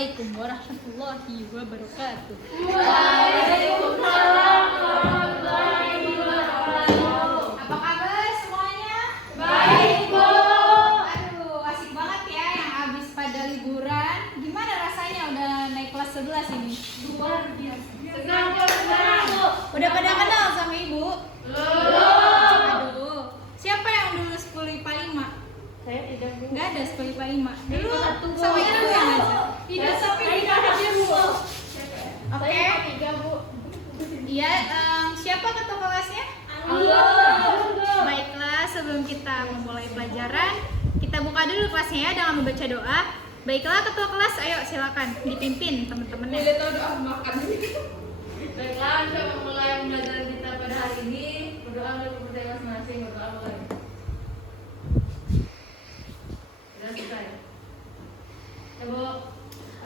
Assalamualaikum warahmatullahi wabarakatuh. Waalaikumsalam warahmatullahi wabarakatuh. Apa kabar semuanya? Baik, Bu. Aduh, asik banget ya yang habis pada liburan. Gimana rasanya udah naik kelas 11 ini? Luar biasa. Senang, Bu. Senang, Bu. Udah pada kenal sama Ibu? Belum. Aduh, siapa yang dulu 10 IPA 5? Saya tidak, Bu. Enggak ada 10 IPA 5. Dulu Satu, Bu. sama Ibu yang ngajar. Tidak, tapi tidak ada, Bu. Oke. Saya tiga, Bu. Iya, siapa ketua kelasnya? Allah. Baiklah, sebelum kita memulai pelajaran, kita buka dulu kelasnya ya dengan membaca doa. Baiklah, ketua kelas, ayo silakan dipimpin teman-temannya. tahu doa makan. Baiklah, kita memulai pembelajaran kita pada hari ini. Berdoa untuk kepercayaan masing-masing. Berdoa mulai. Sudah selesai. Ya, Bu.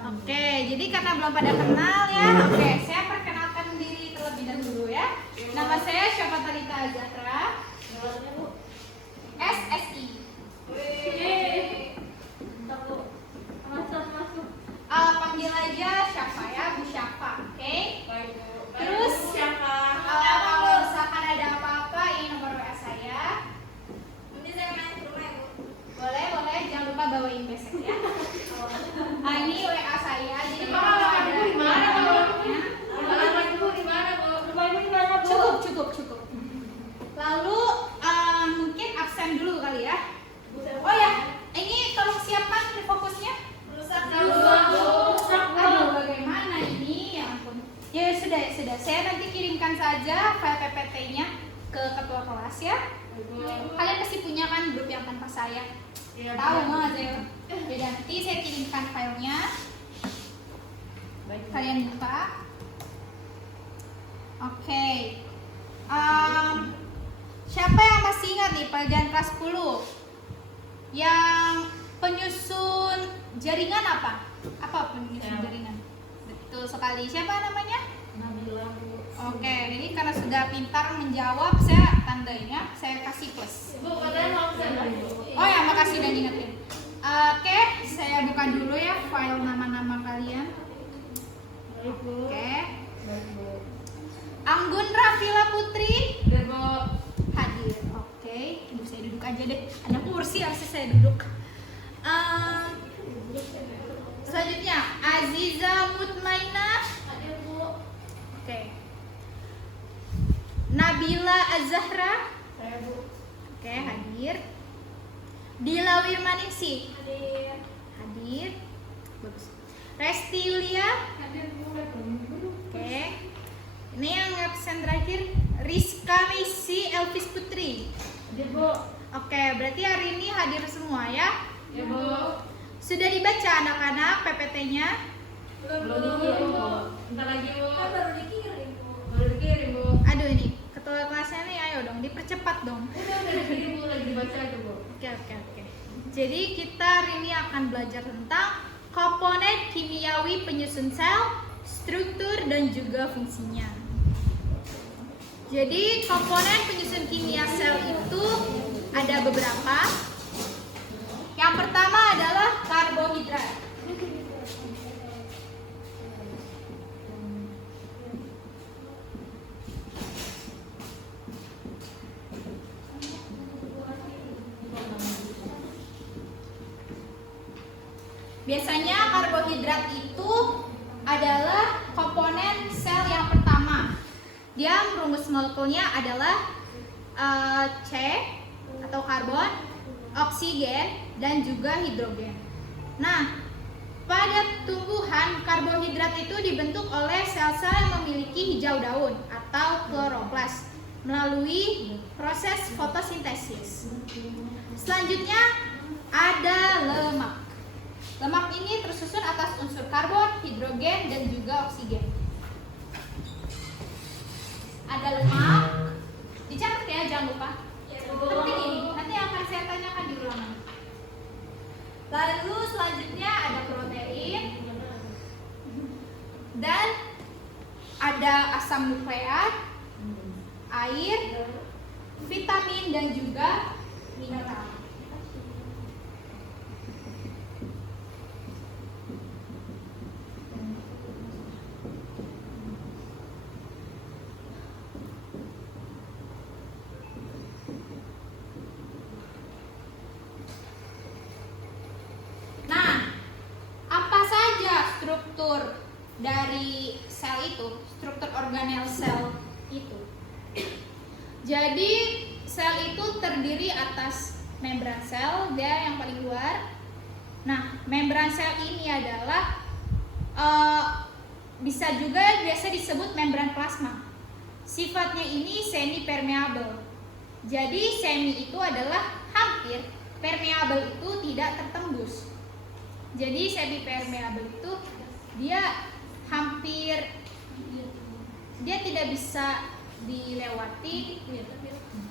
Oke, jadi karena belum pada kenal ya, oke, saya perkenalkan diri terlebih dahulu ya. Nama saya Syafatalita Azahra, Jawabannya, Bu. SSI. Wih. Bentar, Bu. Masuk. Panggil aja Syafa ya, Bu Syafa, oke? Baik, Bu. Terus, siapa? Kalau misalkan ada apa-apa, ini nomor WA saya. Ini saya main ke rumah, ya, Bu. Boleh, jangan lupa bawain besek ya. Ini WA saya, jadi Kalau kalau alamat ada Ibu di mana, Bu? Ya. Alamat Ibu di mana, Bu? Rumah Ibu di mana, Bu? Cukup. Lalu mungkin absen dulu kali ya. Bu, saya- Oh ya, ini tolong siapkan fokusnya. Rusak, Bu. Aduh, bagaimana ini? Ya ampun. Ya sudah. Saya nanti kirimkan saja file PPT-nya ke ketua kelas ya. Bu. Kalian pasti punya kan grup yang tanpa saya. Iya, Tahu Bu. banget ya. Jadi nanti saya kirimkan filenya. Baik, Bu. Kalian buka. Oke. Siapa yang masih ingat nih pelajaran kelas 10? Yang penyusun jaringan apa? Apa penyusun Ya. jaringan? Betul sekali. Siapa namanya? Nabila, Bu. Oke, ini karena sudah pintar menjawab, saya tandain ya. Saya kasih plus. Bu, katanya mau absen, Bu. Oh ya, makasih udah ngingetin. Oke, saya buka dulu ya file nama-nama kalian. Baik, Bu. Oke. Baik, Bu. Anggun Rafila Putri Udah, Bu. hadir. Oke, ibu saya duduk aja deh. Ada kursi harusnya saya duduk. Selanjutnya Aziza Mutmainah. Hadir, Bu. Oke. Nabila Azahra. Saya, Bu. Oke, hadir. Dila Wirmaningsih. Hadir. Hadir. Bagus. Resti Yulia. Hadir, Bu. Oke. Ini yang absen terakhir Rizka Misi Elvis Putri. Hadir, Bu. Oke, berarti hari ini hadir semua ya. Ya, Bu. Sudah dibaca anak-anak PPT-nya? Belum, Bu. Bentar lagi, Bu. Baru dikirim, Bu. Aduh ini, ketua kelasnya nih ayo dong dipercepat dong. Udah dikirim, Bu. Lagi dibaca itu, Bu. Oke. Jadi kita hari ini akan belajar tentang komponen kimiawi penyusun sel, struktur dan juga fungsinya. Jadi komponen penyusun kimia sel itu ada beberapa. Yang pertama adalah karbohidrat. Biasanya karbohidrat itu adalah komponen sel yang pertama. Dia rumus molekulnya adalah C atau karbon, oksigen, dan juga hidrogen. Nah, pada tumbuhan karbohidrat itu dibentuk oleh sel-sel yang memiliki hijau daun atau kloroplas melalui proses fotosintesis. Selanjutnya ada lemak. Lemak ini tersusun atas unsur karbon, hidrogen, dan juga oksigen. Ada lemak, dicatat ya, jangan lupa. Penting ini, nanti akan saya tanyakan di ulangan. Lalu selanjutnya ada protein dan ada asam nukleat, air, vitamin dan juga mineral. struktur dari sel itu, struktur organel sel itu. Jadi sel itu terdiri atas membran sel, dia yang paling luar. Nah, membran sel ini adalah bisa juga biasa disebut membran plasma. Sifatnya ini semi permeable. Jadi semi itu adalah hampir, permeable itu tidak tertembus. Jadi semi permeable itu dia hampir, dia tidak bisa dilewati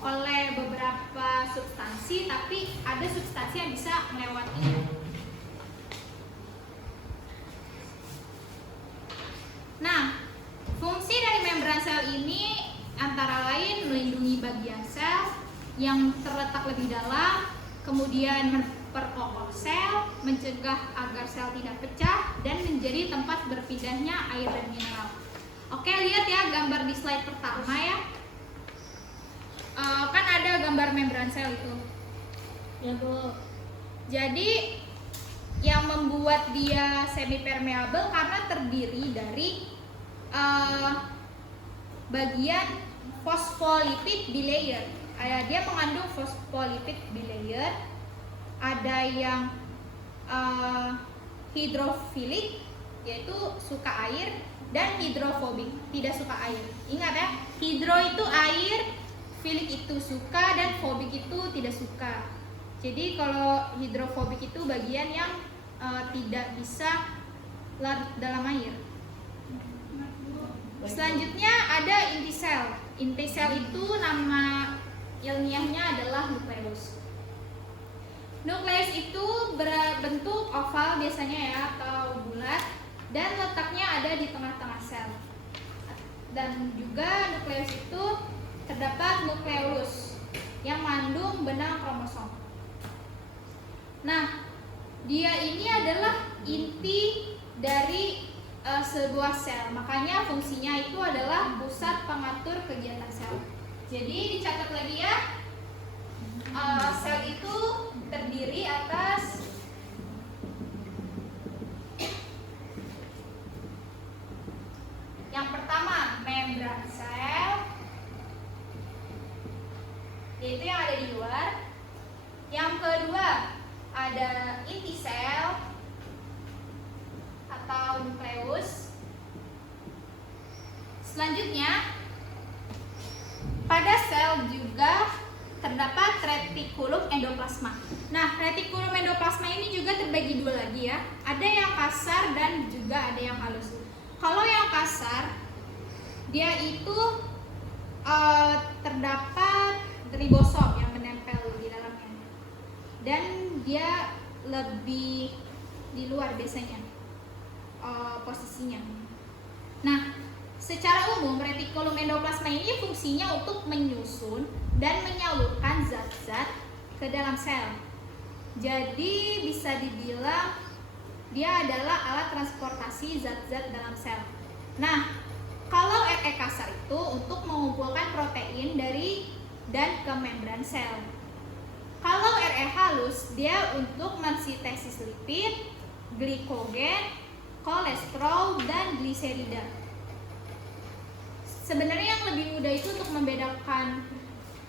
oleh beberapa substansi, tapi ada substansi yang bisa melewatinya. Nah, fungsi dari membran sel ini antara lain melindungi bagian sel yang terletak lebih dalam, kemudian memperkokoh sel, mencegah agar sel tidak pecah, dan menjadi tempat berpindahnya air dan mineral. Oke, lihat ya gambar di slide pertama ya. Kan ada gambar membran sel itu. Ya, Bu. Jadi yang membuat dia semi permeable karena terdiri dari bagian fosfolipid bilayer. Dia mengandung fosfolipid bilayer. Ada yang hidrofilik, yaitu suka air, dan hidrofobik, tidak suka air. Ingat ya, hidro itu air, filik itu suka, dan fobik itu tidak suka. Jadi kalau hidrofobik itu bagian yang tidak bisa larut dalam air. Selanjutnya ada inti sel. Inti sel itu nama ilmiahnya adalah nukleus. Nukleus itu berbentuk oval biasanya ya, atau bulat, dan letaknya ada di tengah-tengah sel. Dan juga nukleus itu terdapat nukleolus yang mengandung benang kromosom. Nah, dia ini adalah inti dari sebuah sel. Makanya fungsinya itu adalah pusat pengatur kegiatan sel. Jadi dicatat lagi ya, sel itu terdiri atas yang pertama membran sel, yaitu yang ada di luar. Yang kedua ada inti sel atau nukleus. Selanjutnya pada sel juga terdapat retikulum endoplasma. Nah, retikulum endoplasma ini juga terbagi dua lagi ya. Ada yang kasar dan juga ada yang halus. Kalau yang kasar, dia itu terdapat ribosom yang menempel di dalamnya. Dan dia lebih di luar biasanya posisinya. Nah, secara umum retikulum endoplasma ini fungsinya untuk menyusun dan menyalurkan zat-zat ke dalam sel. Jadi bisa dibilang dia adalah alat transportasi zat-zat dalam sel. Nah, kalau RE kasar itu untuk mengumpulkan protein dari dan ke membran sel. Kalau RE halus dia untuk mensintesis lipid, glikogen, kolesterol, dan gliserida. Sebenarnya yang lebih mudah itu untuk membedakan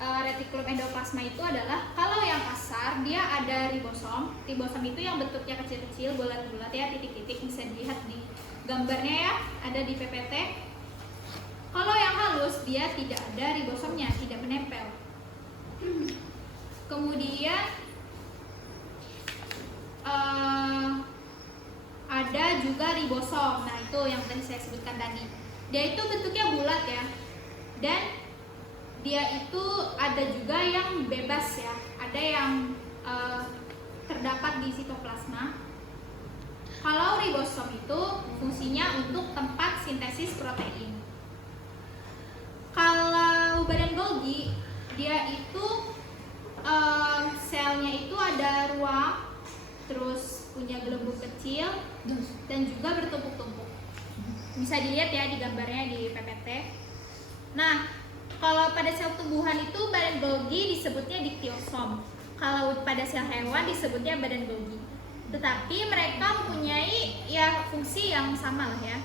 retikulum endoplasma itu adalah kalau yang kasar dia ada ribosom. Ribosom itu yang bentuknya kecil-kecil, bulat-bulat ya, titik-titik, bisa dilihat di gambarnya ya, ada di PPT. Kalau yang halus dia tidak ada ribosomnya, tidak menempel. Kemudian ada juga ribosom. Nah, itu yang tadi saya sebutkan tadi. Dia itu bentuknya bulat ya. Dan dia itu ada juga yang bebas ya. Ada yang terdapat di sitoplasma. Kalau ribosom itu fungsinya untuk tempat sintesis protein. Kalau badan Golgi, dia itu selnya itu ada ruang, terus punya gelembung kecil, dan juga bertumpuk-tumpuk. Bisa dilihat ya di gambarnya di PPT. Nah, kalau pada sel tumbuhan itu badan Golgi disebutnya diktiosom. Kalau pada sel hewan disebutnya badan Golgi. tetapi mereka mempunyai ya fungsi yang sama lah ya.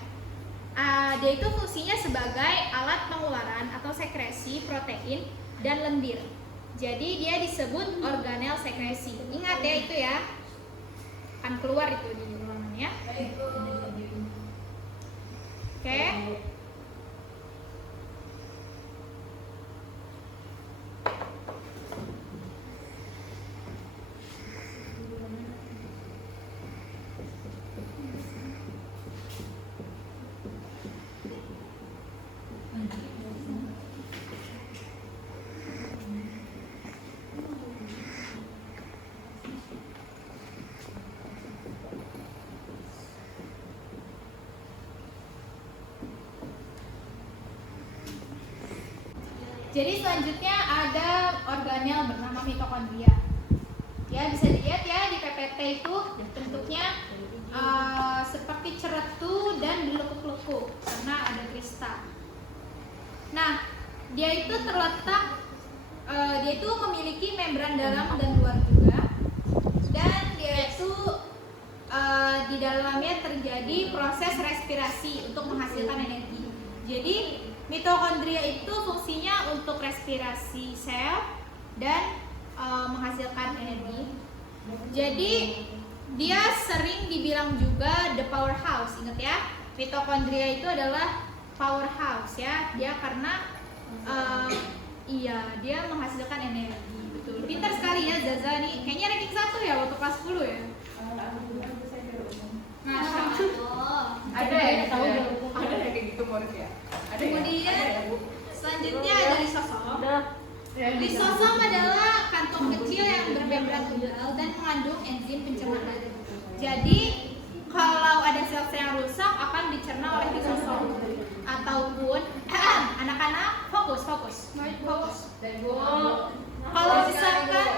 Dia itu fungsinya sebagai alat pengeluaran atau sekresi protein dan lendir. Jadi dia disebut organel sekresi. Ingat ya itu ya, akan keluar itu di ruangan ya. Oke. Jadi selanjutnya ada organel bernama mitokondria. Ya bisa dilihat ya di PPT itu bentuknya seperti cerutu dan dilekuk-lekuk karena ada kristal. Nah, dia itu terletak, dia itu memiliki membran dalam dan luar juga, dan dia itu di dalamnya terjadi proses respirasi untuk menghasilkan energi. Jadi mitokondria itu fungsinya untuk respirasi sel dan menghasilkan energi. Jadi dia sering dibilang juga the powerhouse. Ingat ya, mitokondria itu adalah powerhouse ya. Dia karena dia menghasilkan energi. Betul. Pintar sekali ya Zaza nih. Kayaknya ranking 1 ya waktu kelas 10 ya. Masya Allah. Ada ya tahu ada kayak gitu Morris ya. Kemudian selanjutnya ada lisosom. Lisosom adalah kantong kecil yang bermembran tunggal dan mengandung enzim pencernaan. Jadi kalau ada sel-sel yang rusak akan dicerna oleh lisosom. Ataupun anak-anak fokus. Kalau misalkan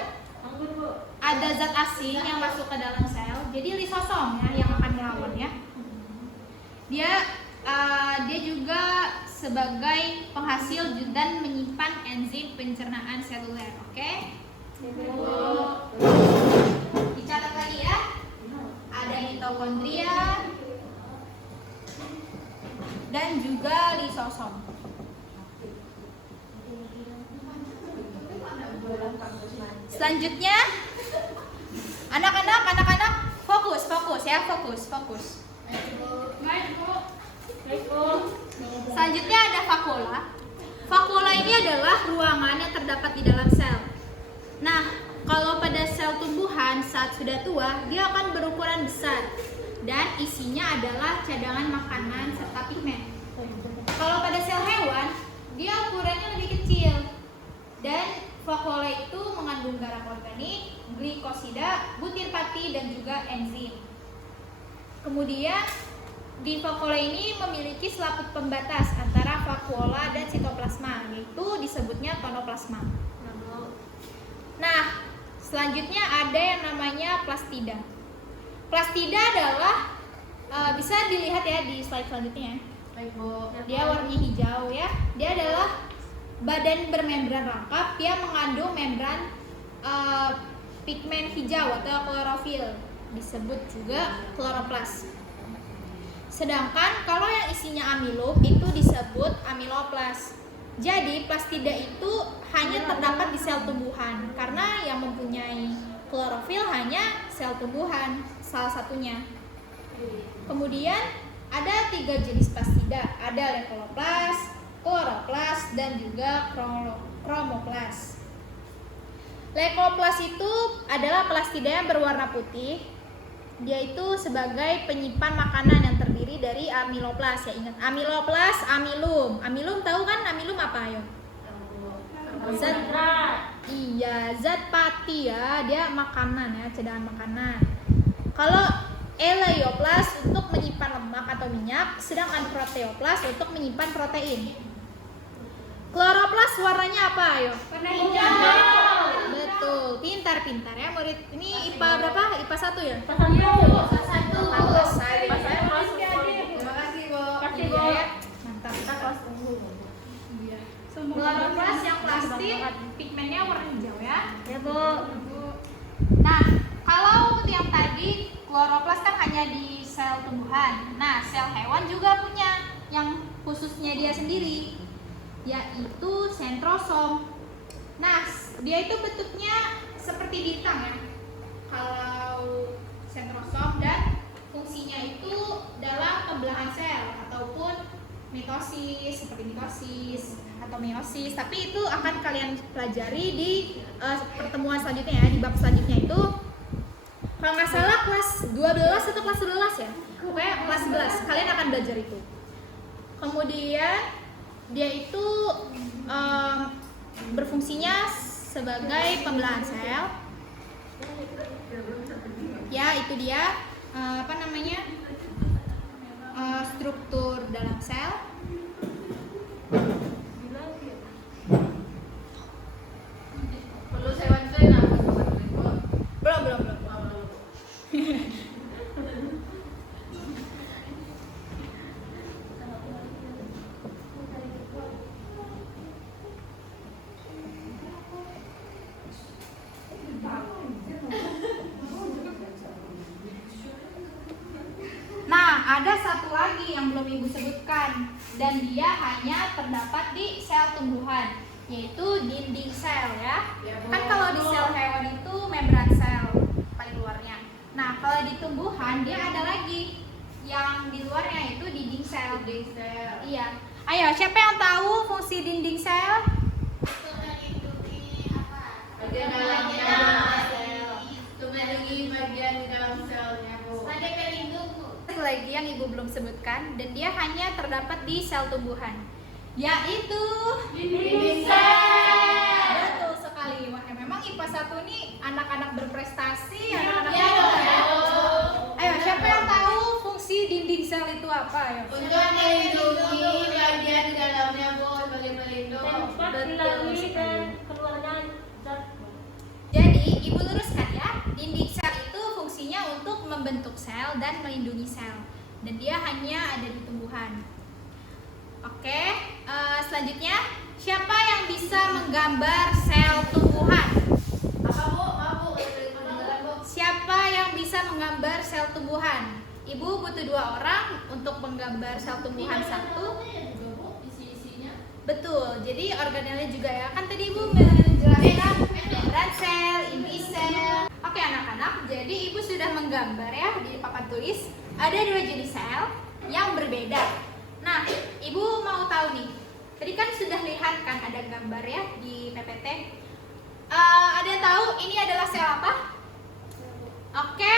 ada zat asing yang masuk ke dalam sel, jadi lisosom ya yang akan melawan ya. Dia juga sebagai penghasil dan menyimpan enzim pencernaan seluler. Oke? Dicatat lagi ya. Ada mitokondria dan juga lisosom. Selanjutnya, anak-anak fokus ya, fokus. Selanjutnya ada vakula. Vakula ini adalah ruangan yang terdapat di dalam sel. Nah, kalau pada sel tumbuhan saat sudah tua, dia akan berukuran besar dan isinya adalah cadangan makanan serta pigmen. Kalau pada sel hewan, dia ukurannya lebih kecil dan vakula itu mengandung garam organik, glikosida, butir pati dan juga enzim. Kemudian di vakula ini memiliki selaput pembatas antara vakuola dan sitoplasma, yaitu disebutnya tonoplasma. Nah, selanjutnya ada yang namanya plastida. Plastida adalah bisa dilihat ya di slide selanjutnya. Dia warnanya hijau ya. Dia adalah badan bermembran rangkap yang mengandung membran pigmen hijau atau klorofil, disebut juga kloroplas. Sedangkan kalau yang isinya amilum itu disebut amiloplas. Jadi plastida itu hanya terdapat di sel tumbuhan karena yang mempunyai klorofil hanya sel tumbuhan, salah satunya. Kemudian ada 3 jenis plastida, ada leukoplast, kloroplas dan juga kromoplas. Leukoplast itu adalah plastida yang berwarna putih. Dia itu sebagai penyimpan makanan yang terdiri dari amiloplas ya. Ingat amiloplas, amilum. Amilum tahu kan amilum apa ayo? Zat pati ya. Dia makanan ya, cadangan makanan. Kalau eleoplas untuk menyimpan lemak atau minyak, sedangkan proteoplas untuk menyimpan protein. Kloroplas warnanya apa ayo? Warna hijau. Betul, pintar ya murid. Ini IPA berapa? IPA 1 ya? IPA 1. Terima kasih, Bu. Ya. Mantap. Kita kelas tunggu. Kloroplas yang plastik, pigmennya warna hijau ya. Ya, Bu. Nah, kalau yang tadi Kloroplas kan hanya di sel tumbuhan. Nah, sel hewan juga punya yang khususnya dia sendiri, yaitu sentrosom. Nah, dia itu bentuknya seperti bintang ya. Kalau sentrosom, dan fungsinya itu dalam pembelahan sel ataupun mitosis, seperti mitosis atau meiosis. Tapi itu akan kalian pelajari di pertemuan selanjutnya ya, di bab selanjutnya itu. Kalau nggak salah kelas 12 atau kelas 11 ya, pokoknya kelas 11 kalian akan belajar itu. Kemudian dia itu berfungsinya sebagai pembelahan sel. Ya, itu dia struktur dalam sel. Perlu saya bantuin apa teman-teman? Belum. Nah, ada satu lagi yang belum Ibu sebutkan, dan dia hanya terdapat di sel tumbuhan, yaitu dinding sel ya. Kan kalau di sel hewan itu membran sel paling luarnya. Nah, kalau di tumbuhan dia ada lagi yang di luarnya, yaitu dinding sel. Dinding sel. Iya. Ayo, siapa yang tahu fungsi dinding sel? Bagian dalamnya sel. Untuk melindungi bagian di dalam selnya, Bu. Satu lagi yang Ibu belum sebutkan, dan dia hanya terdapat di sel tumbuhan, yaitu Dinding sel. Betul sekali. Wah, memang IPA 1 ini anak-anak berprestasi, anak-anak Iya pintar ya. dong. Ayo, siapa yang tahu fungsi dinding sel itu apa? Ayo. Untuk melindungi bagian di dalamnya, Bu, sebagai pelindung. Jadi, Ibu luruskan ya. Dinding sel itu fungsinya untuk membentuk sel dan melindungi sel. Dan dia hanya ada di tumbuhan. Oke, selanjutnya siapa yang bisa menggambar sel tumbuhan? Apa, Bu? Maaf, Bu. Bu. Siapa yang bisa menggambar sel tumbuhan? Ibu butuh 2 orang untuk menggambar sel tumbuhan satu. Isi-isinya. Betul, jadi organelnya juga ya. Kan tadi Ibu menjelaskan membran sel, inti sel. Oke anak-anak, jadi Ibu sudah menggambar ya di papan tulis. Ada 2 jenis sel yang berbeda. Nah, Ibu mau tahu nih. Tadi kan sudah lihat kan ada gambar ya di PPT. Ada yang tahu ini adalah sel apa? Oke,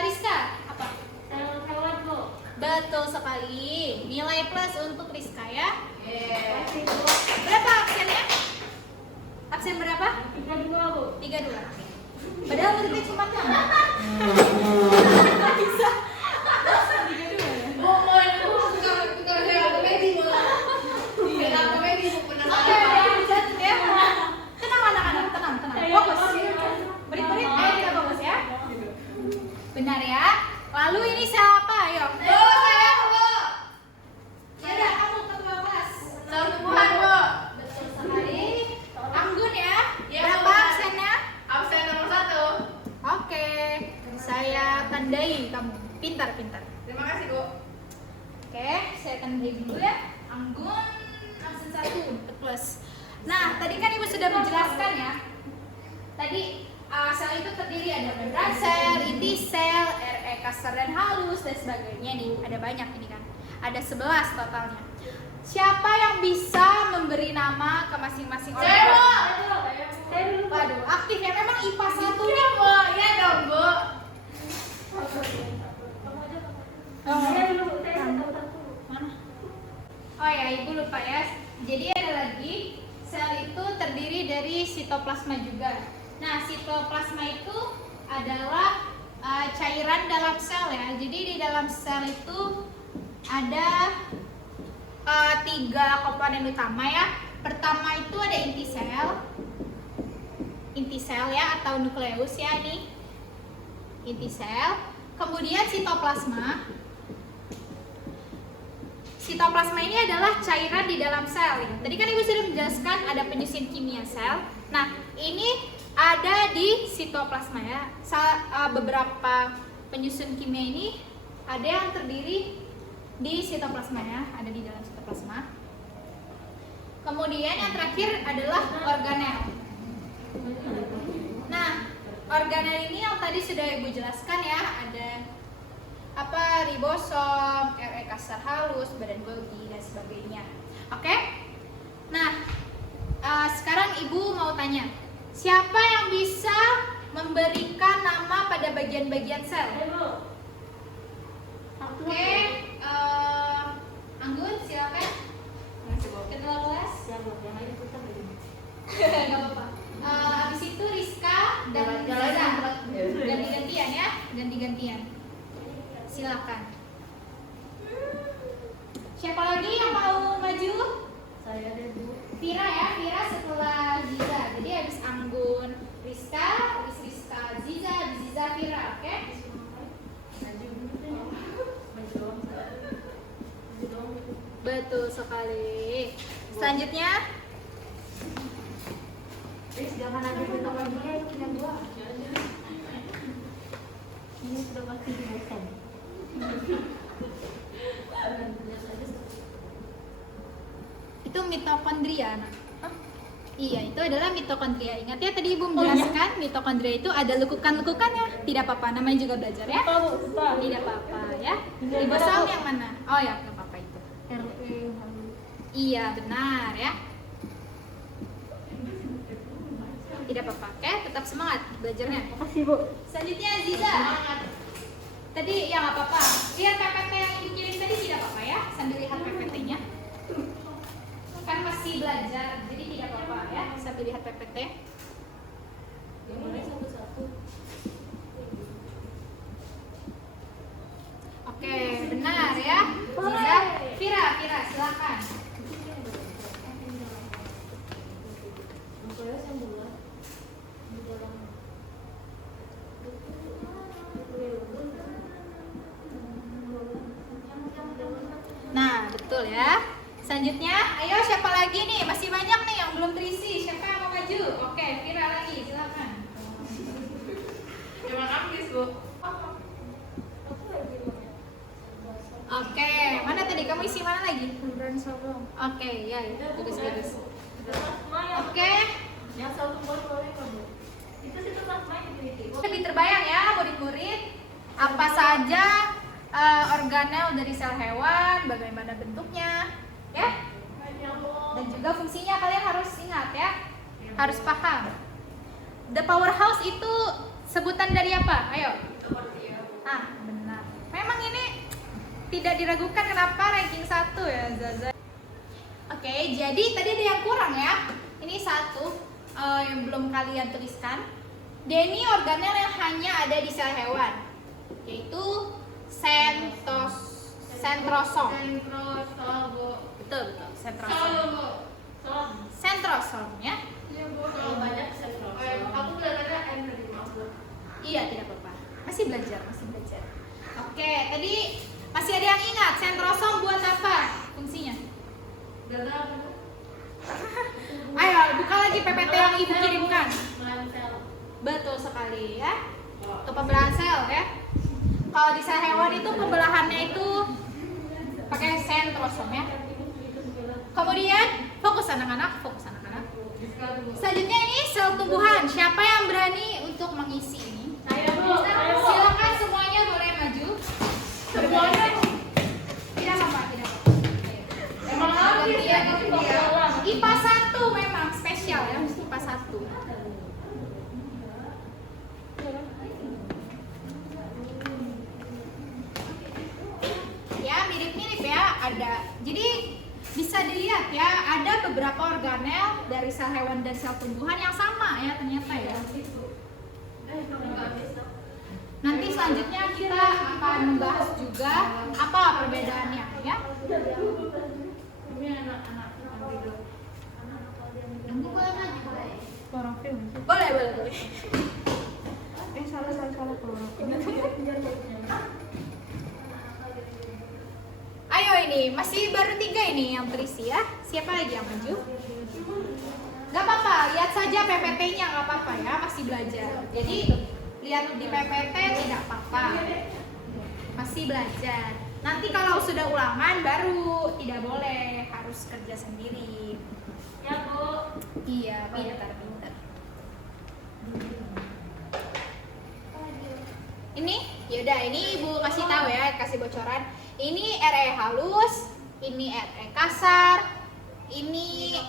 Rizka, apa? Betul sekali. Nilai plus untuk Rizka ya. Berapa absennya? Absen berapa? 32. Padahal muridnya cuma 6. Bisa. Bu, mau itu tukang sewa komedi malah. Sewa komedi, Bu, pernah Oke, dicatat ya. Tenang anak-anak, tenang. Fokus. Murid-murid, ayo kita fokus ya. Benar ya. Lalu ini siapa? Ayo. Bu, saya, Bu. Yaudah, kamu ketua kelas. Sel tumbuhan, Bu. Betul sekali. Anggun ya. Iya, Berapa Bu. absennya? Absen nomor 1. Oke, saya tandai kamu. Pintar. Terima kasih, Bu. Oke, saya tandai dulu ya. Anggun absen 1 plus. Nah, tadi kan Ibu sudah menjelaskan ya. Tadi sel itu terdiri ada membran sel, inti sel, RE kasar dan halus dan sebagainya nih. Ada banyak ini kan. Ada 11 totalnya. Siapa yang bisa memberi nama ke masing-masing Saya, Bu. organ? Waduh, aktif ya. Memang IPA 1 Iya, nih. Bu. Iya dong, Bu. Mana? Oh ya, Ibu lupa ya. Jadi ada lagi, sel itu terdiri dari sitoplasma juga. Nah, sitoplasma itu adalah cairan dalam sel ya. Jadi di dalam sel itu ada 3 komponen utama ya. Pertama itu ada inti sel ya, atau nukleus ya ini. Inti sel. Kemudian sitoplasma. Sitoplasma ini adalah cairan di dalam sel. Tadi kan Ibu sudah menjelaskan ada penyusun kimia sel. Nah, ini ada di sitoplasma ya. Beberapa penyusun kimia ini ada yang terdiri di sitoplasma ya, ada di dalam sitoplasma. Kemudian yang terakhir adalah organel. Nah, organel ini yang tadi sudah Ibu jelaskan ya, ada apa ribosom, RE kasar halus, badan Golgi dan sebagainya. Oke? Nah, sekarang Ibu mau tanya, siapa yang bisa memberikan nama pada bagian-bagian sel? Oke, Anggun silakan. Ketua kelas. Gak apa-apa. Abis itu Rizka dan Zaza. Ganti-gantian ya, ganti-gantian. Silakan. Siapa lagi yang mau maju? Saya deh Bu. Vira ya, Vira setelah Ziza. Jadi habis Anggun, Rizka, habis Rizka, Ziza, habis Ziza, Vira, oke? Betul sekali. Selanjutnya, Jangan ada kita lagi ya, punya dua. Ini sudah pasti dibosan. itu mitokondria, anak. Iya, itu adalah mitokondria. Ingat ya tadi Ibu menjelaskan mitokondria itu ada lekukan-lekukannya. Tidak apa-apa, namanya juga belajar ya. Tidak apa-apa ya. Ribosom yang mana? Oh ya, nggak apa-apa itu. Iya, benar ya. Tidak apa-apa, oke? Tetap semangat belajarnya. Makasih Bu. Selanjutnya Ziza. Tadi ya nggak apa-apa. Lihat PPT yang Ibu kirim tadi tidak apa-apa ya. Sambil lihat PPT-nya. Kan masih belajar, jadi tidak apa-apa ya. Sambil lihat PPT. Yang mana satu-satu? Oke, benar ya. Ziza, Vira, silakan. Saya duluan. Di dalam. Nah, betul ya. Selanjutnya, ayo siapa lagi nih? Masih banyak nih yang belum terisi. Siapa yang mau maju? Oke, Vira lagi, silakan. Jangan ambis Bu. Oke, mana tadi? Kamu isi mana lagi? Oke, ya, bagus. Oke, Yang satu boleh nggak Bu? Itu situ pas main di lebih terbayang ya murid-murid apa saja organel dari sel hewan, bagaimana bentuknya, ya? Dan juga fungsinya kalian harus ingat ya, harus paham. The powerhouse itu sebutan dari apa? Ayo. Benar. Memang ini tidak diragukan kenapa ranking 1 ya, Zaza. Oke, jadi tadi ada yang kurang ya. Ini satu yang belum kalian tuliskan. Dia ini organel yang hanya ada di sel hewan, yaitu sentrosom. Betul, sentrosom. Sentrosom ya. banyak aku belajarnya N tadi maaf Bu. Iya, tidak apa-apa. Masih belajar. Oke, tadi masih ada yang ingat sentrosom buat apa fungsinya? Dada apa Bu? Ayo, buka lagi PPT yang Ibu kirimkan. Melansel. Betul sekali ya. Untuk pembelahan sel ya. Kalau di sel hewan itu pembelahannya itu pakai sentrosom ya. Kemudian fokus anak-anak. Selanjutnya ini sel tumbuhan. Siapa yang berani untuk mengisi ini? Saya Bu. Silakan semuanya boleh maju. Semuanya. Tidak apa-apa. Emang habis ya tapi kok pulang. IPA 1 memang spesial ya, IPA 1. Ya, mirip-mirip ya, ada. Jadi bisa dilihat ya, ada beberapa organel dari sel hewan dan sel tumbuhan yang sama ya ternyata ya. Nanti selanjutnya kita akan membahas juga apa perbedaannya ya. Ini anak-anak tidur. Boleh. Salah Ayo ini, masih baru 3 ini yang terisi ya. Siapa lagi yang maju? Gak apa-apa, lihat saja PPT-nya, gak apa-apa ya, masih belajar. Jadi lihat di PPT tidak apa-apa, masih belajar. Nanti kalau sudah ulangan baru tidak boleh, harus kerja sendiri. Ya Bu. Iya, pintar. Ini, yaudah ini ibu kasih tahu ya, kasih bocoran. Ini RE halus, ini RE kasar, ini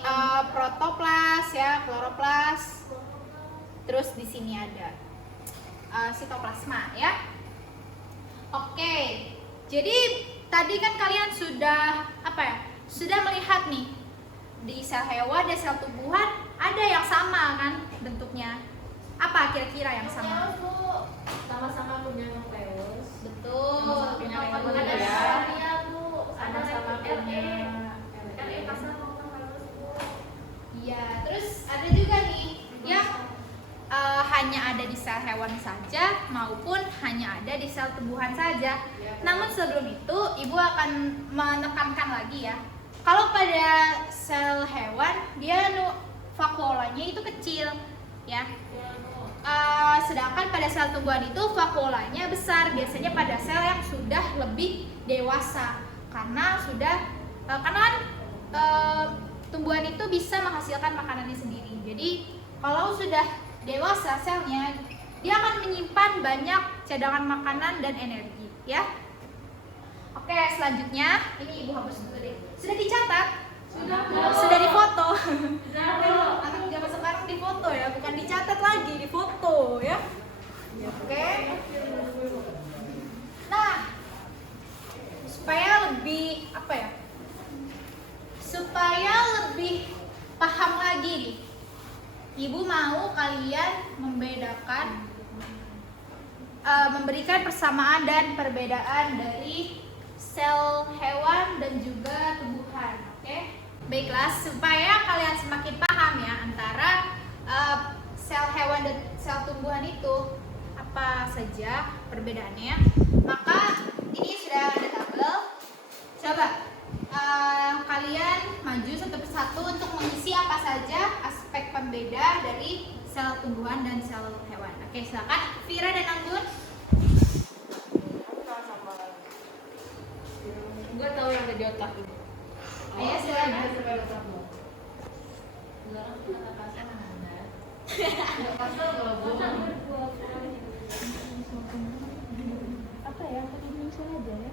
protoplas ya, kloroplas. Terus di sini ada sitoplasma ya. Oke, jadi tadi kan kalian sudah apa ya? Sudah melihat nih di sel hewan dan sel tumbuhan ada yang sama kan bentuknya. Apa kira-kira yang sama? Bu. Sama-sama punya nukleus. Betul. Sama-sama punya nukleus. Ada Ya Bu. sama-sama punya RE kasar maupun halus Bu. Iya, terus ada juga nih yang hanya ada di sel hewan saja maupun hanya ada di sel tumbuhan saja. Namun sebelum itu ibu akan menekankan lagi ya. Kalau pada sel hewan dia vakuolanya itu kecil ya. Sedangkan pada sel tumbuhan itu vakuolanya besar, biasanya pada sel yang sudah lebih dewasa karena kan tumbuhan itu bisa menghasilkan makanannya sendiri. Jadi kalau sudah dewasa selnya, dia akan menyimpan banyak cadangan makanan dan energi ya. Oke, selanjutnya ini ibu hapus dulu deh. Sudah dicatat? Sudah difoto. Anak zaman sekarang difoto ya, bukan dicatat lagi, difoto ya. Oke. Nah, supaya lebih apa ya? Supaya lebih paham lagi nih. Ibu mau kalian membedakan, memberikan persamaan dan perbedaan dari sel hewan dan juga tumbuhan. Oke? Baiklah, supaya kalian semakin paham ya antara sel hewan dan sel tumbuhan itu apa saja perbedaannya, maka ini sudah ada tabel. Coba kalian maju satu persatu untuk mengisi apa saja aspek pembeda dari sel tumbuhan dan sel hewan. Oke, silakan Vira dan Anggun. Gue tahu yang ada di otak ini. Ayo silakan. Apa ya? Aja ya.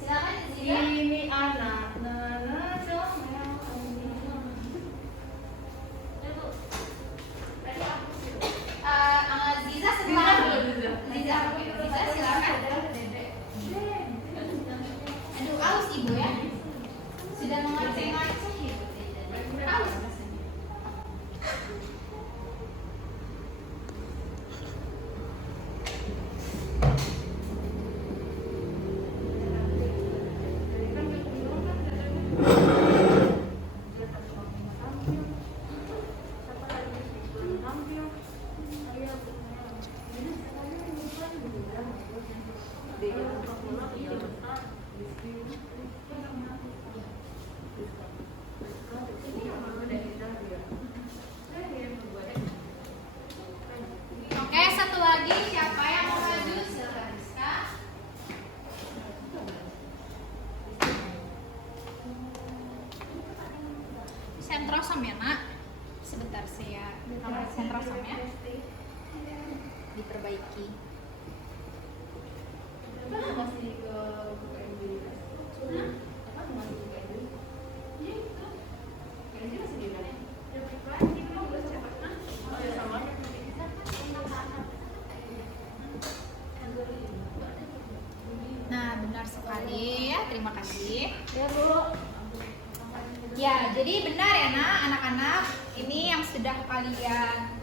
Silakan Zia. Ini anak. Ziza setelah Ziza silakan. Aduh, aus ibu ya. Sudah mengoceh-ngoceh ibu. Aus rasanya. Oke, satu lagi siapa yang mau maju? Silakan Rizka. Sentrosom ya nak. Sebentar saya tambah sentrosom ya. Diperbaiki. Nah, benar sekali ya. Terima kasih. Ya Bu. Ya, jadi benar ya nak, anak-anak. Ini yang sudah kalian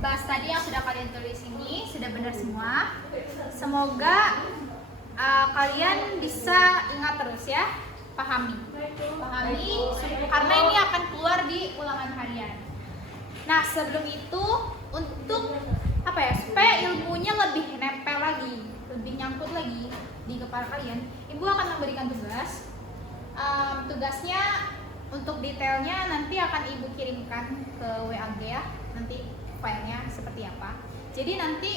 bahas tadi, yang sudah kalian tulis ini sudah benar semua. Semoga kalian bisa ingat terus ya, pahami, karena ini akan keluar di ulangan harian. Nah, sebelum itu untuk apa ya, supaya ilmunya lebih nempel lagi, lebih nyangkut lagi di kepala kalian, ibu akan memberikan tugas. Tugasnya untuk detailnya nanti akan ibu kirimkan ke WAG ya. nanti filenya seperti apa. Jadi nanti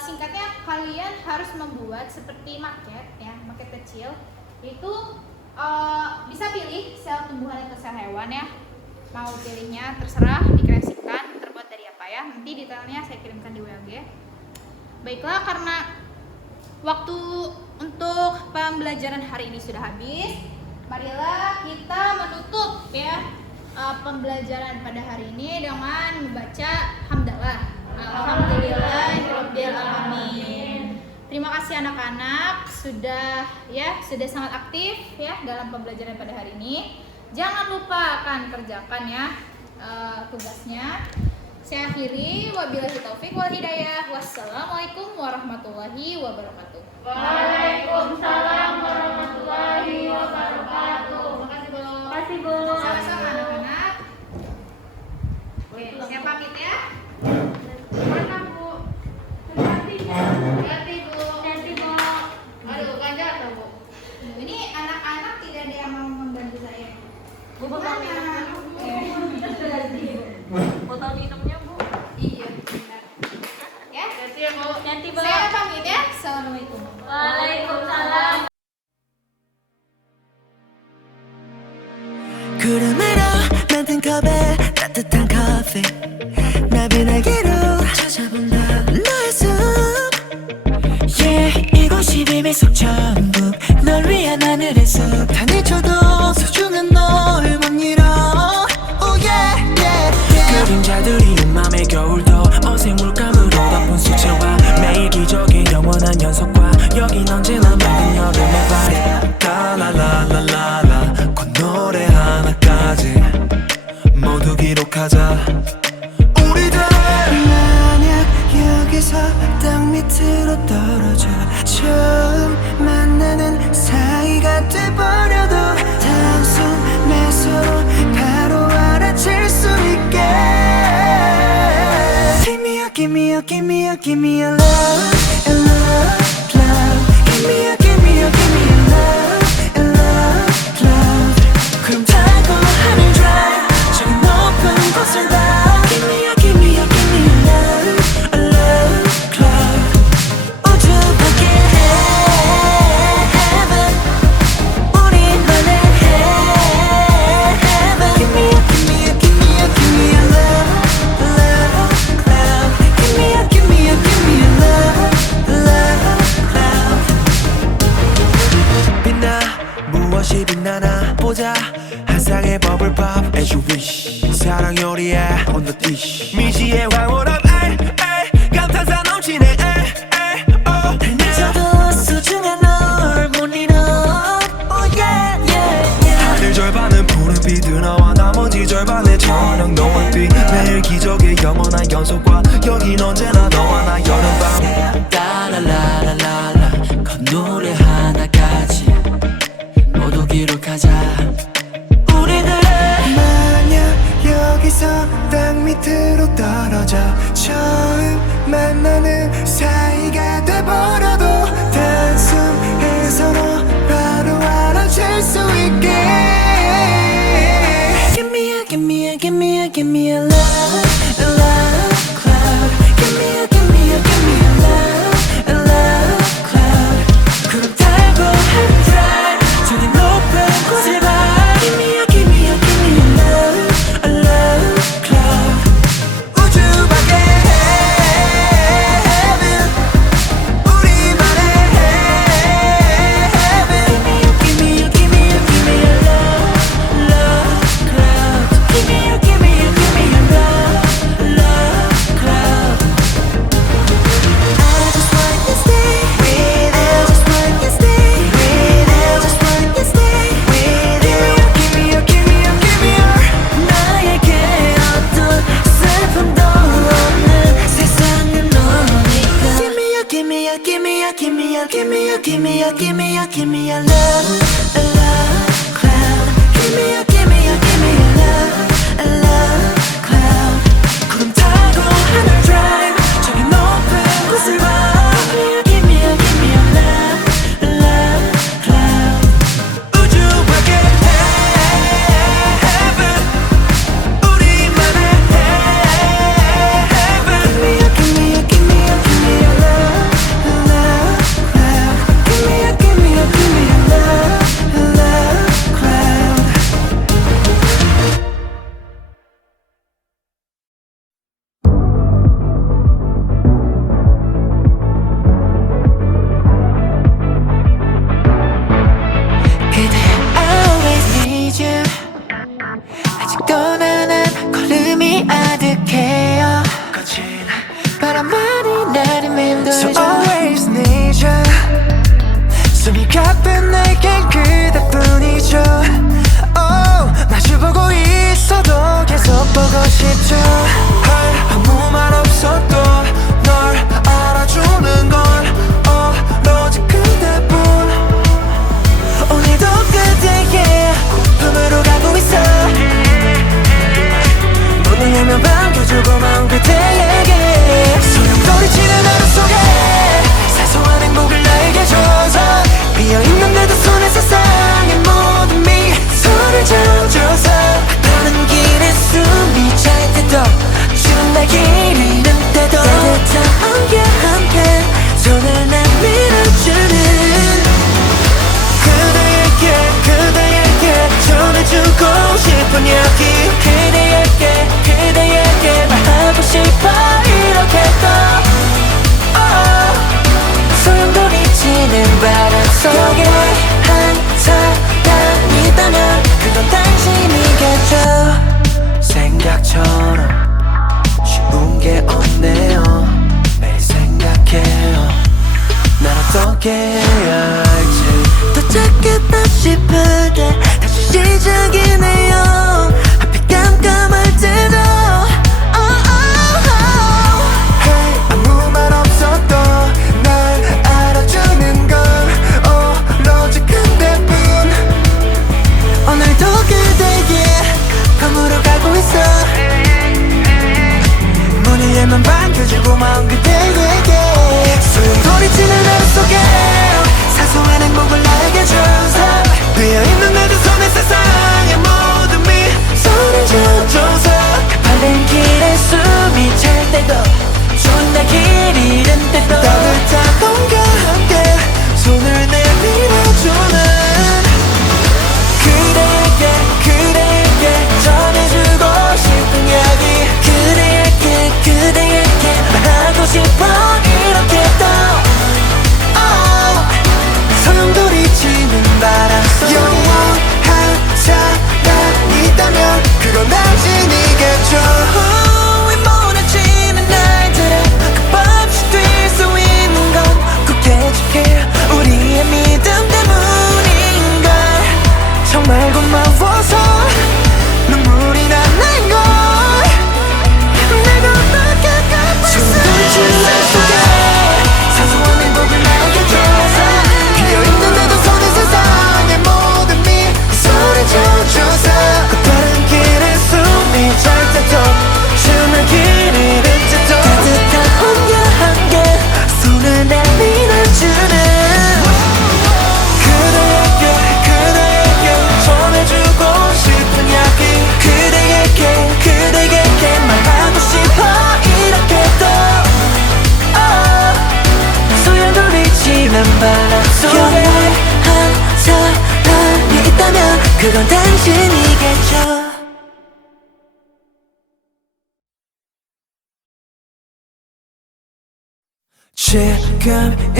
singkatnya kalian harus membuat seperti maket ya, maket kecil. Itu bisa pilih sel tumbuhan atau sel hewan ya. Mau pilihnya terserah, dikreasikan terbuat dari apa ya. Nanti detailnya saya kirimkan di WG. Baiklah, karena waktu untuk pembelajaran hari ini sudah habis, marilah kita menutup ya pembelajaran pada hari ini dengan membaca hamdalah. Alhamdulillahirabbil alamin. Terima kasih anak-anak sudah sangat aktif ya dalam pembelajaran pada hari ini. Jangan lupa akan kerjakan ya tugasnya. Saya akhiri, wabillahi taufik wal hidayah. Wassalamualaikum warahmatullahi wabarakatuh. Waalaikumsalam warahmatullahi wabarakatuh. Makasih Bu. Makasih Bu. Sama-sama anak-anak. Oke, saya pamit ya. Mana Bu? Ganti Bu. Nanti Bu. Aduh, kan jatuh Bu. Ini anak-anak tidak ada yang mau membantu saya. Bu botol minumnya. Botol minumnya Bu. Iya, benar. Ya, Ganti ya Bu. Nanti Bu. saya pamit ya. Assalamualaikum. Waalaikumsalam. 구름으로 만든 컵에 따뜻한 커피 나비날개로 찾아본다 너의 숨 Yeah 이곳이 비밀 속 천국 널 위한 하늘의 숲 하늘쳐도 소중한 널 못 잃어 Oh yeah yeah yeah 그림자들이 내 맘의 겨울도 어색 물감으로 덮은 수채화 매일 기적의 영원한 연속과 여긴 언제나 맑은 여름의 밤 라라라라라 꽃노래 하나까지 모두 기록하자 우리들 만약 여기서 땅 밑으로 떨어져 처음 만나는 사이가 돼버려도 단숨에 서로 바로 알아챌 수 있게 Give me a, give me a, give me a, give me a love, a love, love Give me a, give me a, give me a love, a love, love 구름 타고 하늘 drive 저기 높은 곳을 봐 Give me a, give me a, give me a love, a love, love 우주 밖에 heaven 우리만의 heaven Give me a, give me a, give me a, give me a love, love, love Give me a, give me a, give me a love, love, love 빛나 무엇이 빛나나 보자 한 쌍의 버블팝 as you wish 사랑 요리에 on the dish 미지의 황홀함 감탄사 넘치네 달미쳐도 소중한 널 못 잃어 oh yeah yeah yeah 하늘 절반은 푸른빛 너와 나머지 절반의 저녁 노을빛 매일 기적의 영원한 연속과 여긴 언제나 너와 나 여름밤 라라라라라 겉노래 하나까지 모두 기록하자 우리들 만약 여기서 땅 밑으로 떨어져 처음 만나는 사이가 돼버려도 단숨에 서로 바로 알아챌 수 있게 Give me a, give me a, give me a, give me a love, a love cloud Give me a, give me a, give me a love, a love cloud 구름 달고 하늘 drive 저기 높은 곳을 봐 Give me a, give me a, give me a love, a love cloud 우주 밖에 heaven 우리만의 heaven Give me a, give me a, give me a love, love cloud Give me a, give me a, give me a 날 길 잃은 때도 따뜻한 온기와 함께 손을 내밀어주는 그대에게 전해주고 싶은 이야기 그대에게 말하고 싶어 이렇게 또 소용돌이치는 바람 속에 한 사람 있다면 그건 당신이겠죠. 생각처럼 쉬운 게 없네요. 매일 생각해요. 난 어떻게 해야 할지. 도착했다 싶을 때 다시 시작이네요. 하필 깜깜할 때도 Hey, 아무 말 없어도 날 알아주는 건 오로지 그대뿐. 오늘도 그대의 방으로 가고 있어. 문을 열면 반겨줄 고마운 그대에게 소용돌이치는 하루 속에 사소한 행복을 나에게 줘서 비어있는 내 두 손에 세상의 모든 미소를 져줘서 가파른 길에 숨이 찰 때도 좋은 날 길 잃은 때도 따뜻한 온과 함께 손을 내밀어주는 그대에게 전해주고 싶은 이야기 그대에게 말하고 싶어 이렇게 또 소용돌이치는 바람 속에 영원한 사랑이 있다면 그건 당신이겠죠. 이 무너지는 날들에 끝없이 뛸 수 있는 건 굳게 우리의 믿음 때문인걸. 정말 고마워서 눈물이 나는 걸 내가 어떻게 갚을 수 있는 날 속에 사소한 행복을 나에게 줘서 비어있는 내 두 손에 세상의 모든 미소를 져줘서 가파른 길에 숨이 찰 때도 쉬운 날 길 잃은 때도 따뜻한 온과 함께 손을 내밀어주는 그대에게 전해주고 싶은 이야기 그대에게 말하고 싶어 이렇게 또 소용돌이치는 바람 속에 영원한 사랑이 있다면 그건 당신이겠죠. 지금 이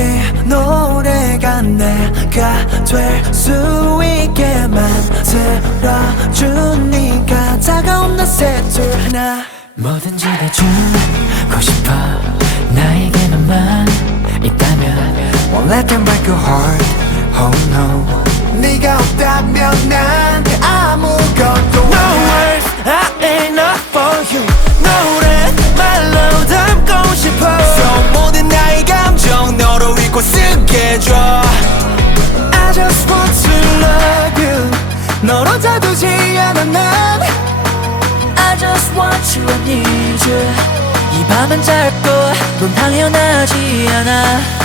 노래가 내가 될 수 있게 만들어주니까 다가온 나 셋둘 하나 뭐든지 다 주고 싶어 나에게만 있다면 Won't let them break your heart, oh no. 네가 없다면 난 아무것도 No words are enough for you. 노래 말로 담고 싶어 So 모든 나의 감정 너로 읽고 쓰게 해줘 I just want to love you. 너로 다두지 않아 난 I just want you, I need you. 이 밤은 짧고 넌 당연하지 않아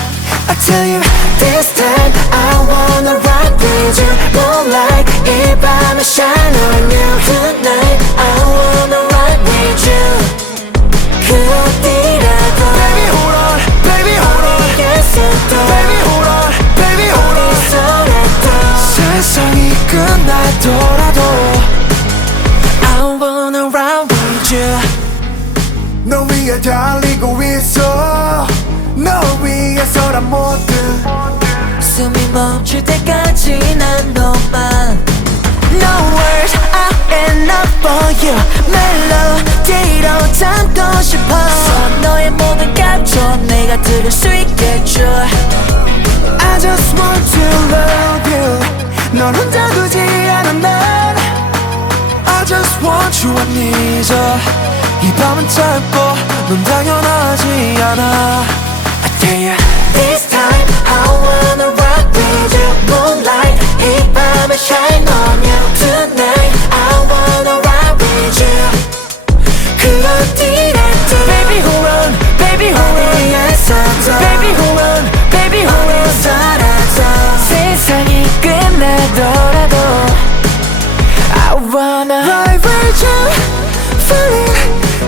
I tell you this time I wanna rock with you. Moonlight 이 밤에 shine on you. Tonight I wanna rock with you. 그 어디라도 Baby hold on, baby hold on. 어디에서도 Baby hold on, baby hold on. 어디서라도 세상이 끝나더라도 I wanna rock with you. 너 위에 달리고 있어. 너 위해서란 모든 숨이 멈출 때까지 난 너만 No words are enough for you. 멜로디로 담고 싶어 너의 모든 감정 내가 들을 수 있겠죠 I just want to love you. 넌 혼자 두지 않아 난 I just want you, I need you. 이 밤은 짧고 넌 당연하지 않아 I tell you this time I wanna rock with you. Moonlight 이 밤에 shine on you. Tonight I wanna rock with you. 그 어디라도 Baby hold on, baby hold on. 어디에서도 Baby hold on, baby hold on. 어디서라도 세상이 끝나더라도 I wanna ride with you. Falling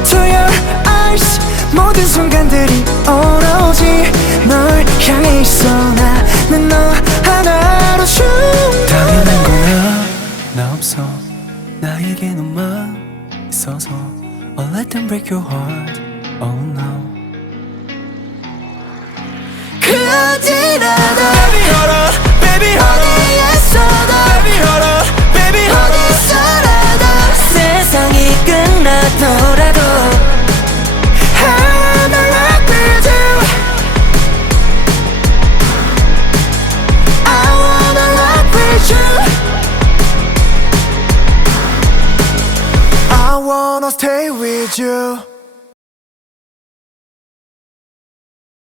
to your eyes. 모든 순간들이 오로지 널 향해 있어. 나는 너 하나로 충분해. 당연한 거나 나 없어. 나에게 너만 있어서 I'll let them break your heart. Oh no. 그 어디라도 Baby hold on, baby hold on. 어디에서도 Baby hold on, baby hold on. 어디서라도 세상이 끝나더라도 I'm in love with you. I wanna love with you. I wanna stay with you.